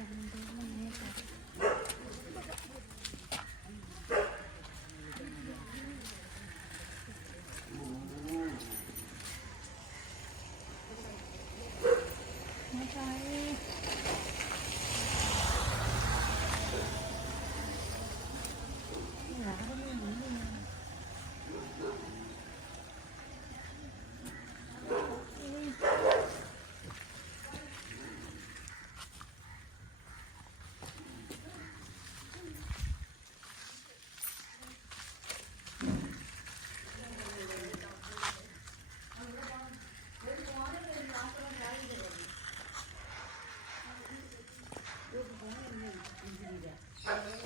ತಗೊಂಡು Tá Amém.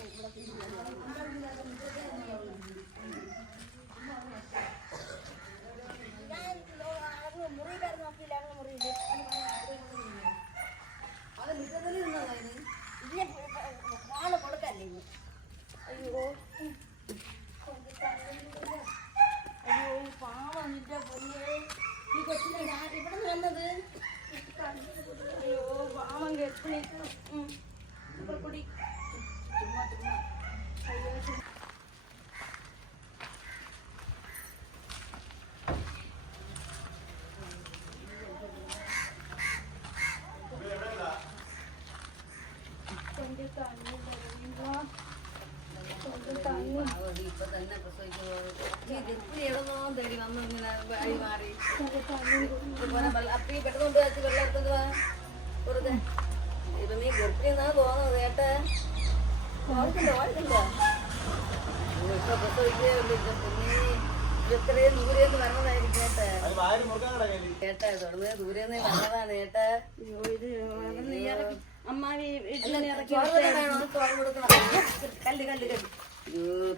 ഇപ്പൊ തന്നെ പ്രസവിച്ചു തേടി വന്നു ഇങ്ങനെ വഴി മാറി അപ്പി പെട്ടെന്ന് വെച്ച് വെള്ളെടുത്തത് വെറുതെ ഇപ്പൊ നീ ഗർഭിണി എന്നാണ് തോന്നുന്നത് കേട്ടെ ഓർക്കില്ല ഓർക്കില്ല ഇപ്പൊ പ്രസവിച്ച് ഇത്രയും ദൂരെന്ന് വരണതായിരിക്കും കേട്ടെ കേട്ടെ തുടർന്ന് ദൂരെന്ന് വരണതാണ് കേട്ടെ അമ്മാവി ചോറ് കൊടുക്കണം കല്ല് കല്ല് കല്ല്.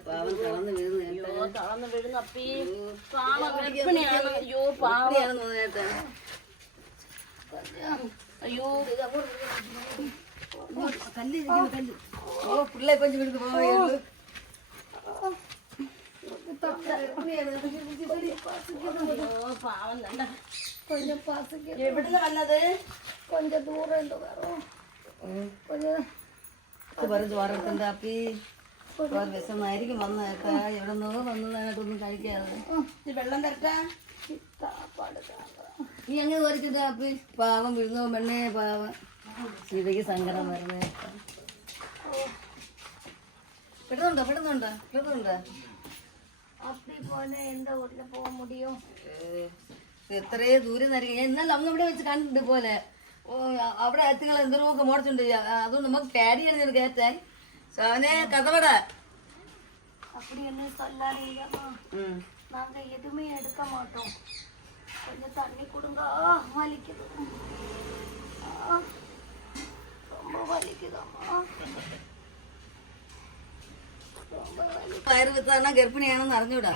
പാവം തളർന്ന് വീഴുന്നു വീഴുന്ന അപ്പീ. പാവം ഗർഭിണിയാണ്. അയ്യോ പാവം. കേട്ടോ അയ്യോ. കല്ല് കല്ല്. ഓ പിള്ളേ കൊഞ്ചു വീട് പോവുകയുള്ളൂ എവിടുന്ന് വന്നത്? കൊഞ്ച ദൂരം ഉണ്ടോ വേറെ കൊഞ്ച. വെറുതെ വരത്തുണ്ടാപ്പി അപ്പി ചോറ് വിശന്നായിരിക്കും വന്ന കേട്ടാ എവിടെ നിന്നോ വന്നതായിട്ടൊന്നും കഴിക്കാതെ ഇത് വെള്ളം തരട്ടാ சாப்பாடு தாங்க നീ അങ്ങനെ ഓരിക്കണ്ട അപ്പി പാവം വിഴുന്നോ പെണ്ണേ പാവം സീതയ്ക്ക് സങ്കടം വരുന്നേ പെടുന്നുണ്ടോ പെടുന്നുണ്ടോ പെടുന്നുണ്ടോ அப்படி போனா எந்த ஊர்ல போக முடியும் എത്രയോ ദൂരം നിരങ്ങി ഞാൻ ഇന്നലെ അന്ന് ഇവിടെ വെച്ച് കണ്ടിട്ടുണ്ട് പോലെ ഓ അ- അവിടെ എത്തിങ്ങൾ എന്തോ ഒക്കെ മോടിച്ചുണ്ട് അതുകൊണ്ട് നമുക്ക് ക്യാരി ചെയ്യണം കയറ്റാൻ അവനെ കഥവട அப்படி என்ன சொல்லாதீங்கம்மா நாங்க எதுவுமே எடுக்க மாட்டோம் கொஞ்சம் தண்ணி கொடுங்க ஆ, வலிக்குது ஆ, ரொம்ப வலிக்குதம்மா ரொம்ப வலி വയറ് വിത്താണ് ഗർഭിണിയാണെന്ന് അറിഞ്ഞൂടാ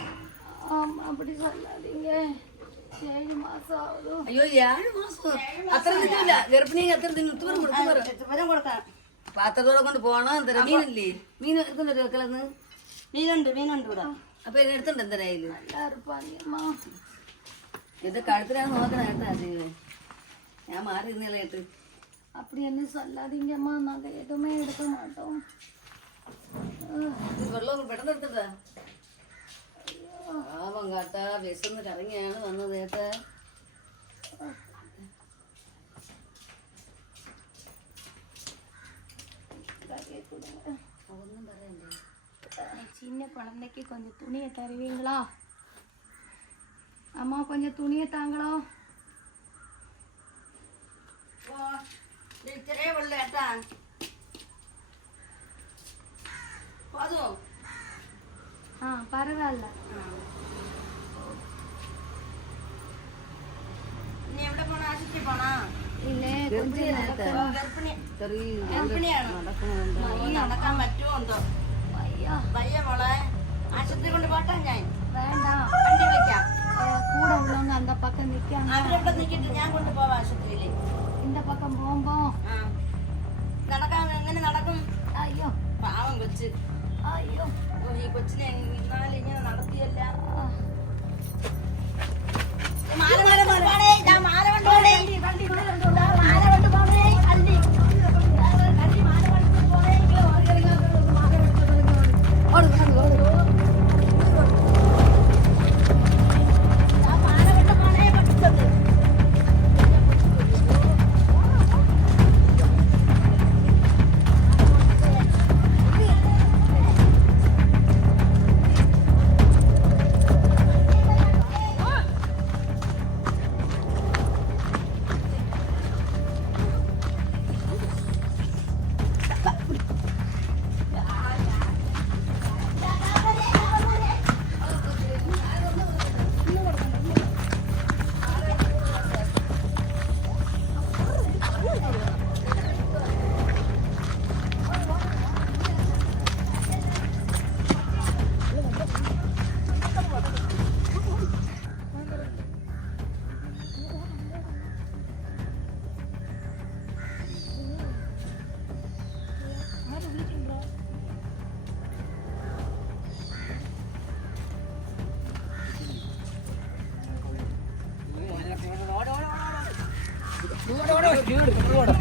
ஆமா அப்படி சொல்லாதீங்க ஏழு மாசம் ஆகுது അയ്യോ ഏഴ് മാസം അത്ര തിന്നില്ല ഗർഭിണി അത്ര തിന്നു ഇത്തുവരെ കൊടുത്തു വരം കൊടുക്കാം പാത്രത്തോടെ കൊണ്ട് പോകണം എന്താ മീനില്ലേ മീൻ എടുത്തുണ്ട് വെക്കലെന്ന് മീനുണ്ട് മീനുണ്ട് ഇവിടെ അപ്പൊ എന്നെ എടുത്തുണ്ട് എന്തായാലും நல்லா இருப்பாங்கம்மா ഇത് കഴുത്തിലാണ് നോക്കണ കേട്ടാ ദൈവമേ. ഞാൻ മാറി ഇന്നലെ കേട്ട് அப்படி என்ன சொல்லாதீங்கம்மா நாங்க எதுவுமே எடுக்க மாட்டோம் ഇത് വെള്ളം പെട്ടെന്ന് എടുത്തിട്ടാ പാവം കാട്ടാ വിശന്ന് കറങ്ങിയാണ് വന്നത് കേട്ടാ ഒന്നും പറയണ്ടേ சின்ன குழந்தைக்கு கொஞ்சம் துணியை தருவீங்களா அம்மா கொஞ்சம் துணியை தாங்களோ ഇത്രേ വെള്ളം കേട്ടാ അതോ ஆ பரவாயில்ல ഇനി എവിടെ പോണ ആശുപത്രി പോണോ പിന്നെ നടക്കാൻ പറ്റുമോ എന്തോ? വയ്യ. മോളെ. ആശുപത്രി കൊണ്ട് ഞാൻ. വേണ്ട. വണ്ടി വിളിക്കാം കൂടെ ഉള്ളവന്ന് അന്റെ പക്കം നിൽക്കാം. അവരവിടെ നിൽക്കട്ടെ ഞാൻ കൊണ്ടുപോവാം ആശുപത്രിയിൽ എന്റെ പക്കം പോകുമ്പോ. നടക്കാൻ എങ്ങനെ നടക്കും? അയ്യോ. പാവം കൊച്ച്. അയ്യോ. ഈ കൊച്ചിനെ ഇന്നാലും ഇങ്ങനെ നടത്തിയല്ല എടുക്കും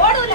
ഓടൂല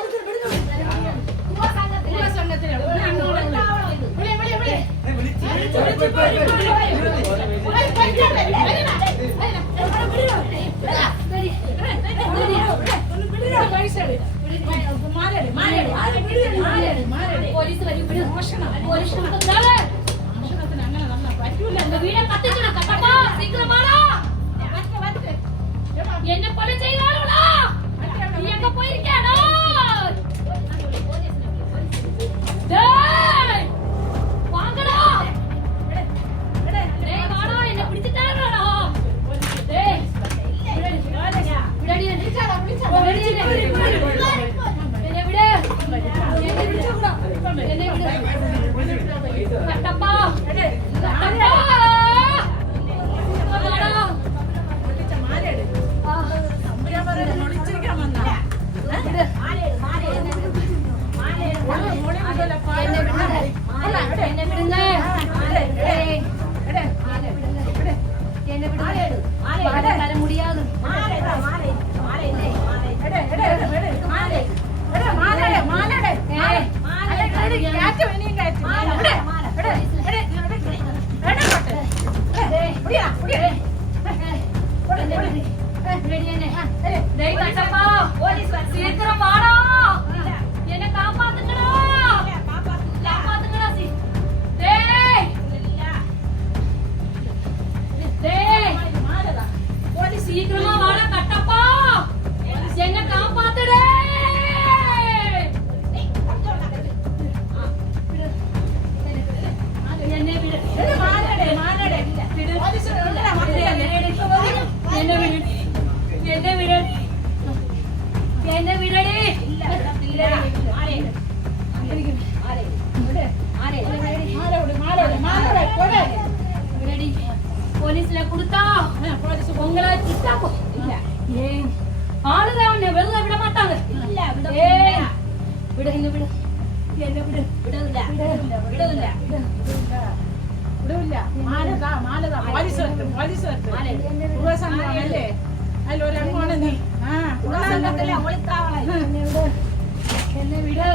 రెడీ అన్నయ్య రెడీ కట్టప్ప సీతరం వాడ മാലതാ മാലതാ പോലീസ് വരുത്തും പോലീസ് വരുത്തും സംഘമല്ലേ അല്ല ഒരു അംഗമാണ് നീ ആ സംഘത്തിലെ എന്നെ വിട്.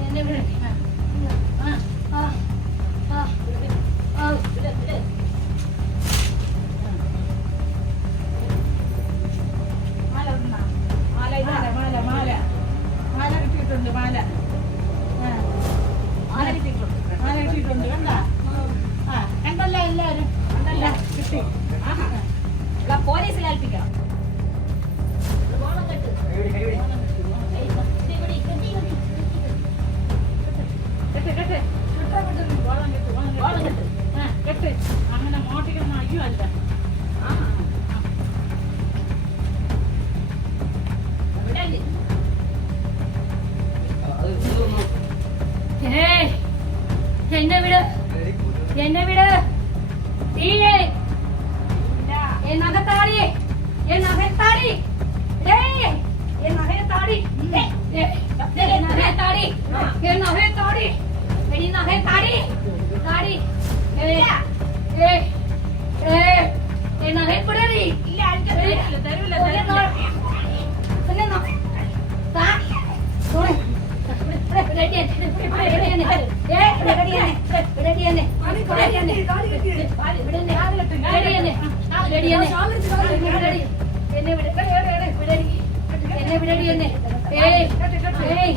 എന്നെ വിട്. என்ன விட என்ன விட தீயே என் நகைத்தாடி என் நகைத்தாடி என் நகைத்தாடி என் நகைத்தாடி என் நகைத்தாடி என் நகைத்தாடி தாடி ஏ என் நகை கூட இல்லை தெருவில் தெருவில் என்ன விடடி என்ன ஏய் ஏய்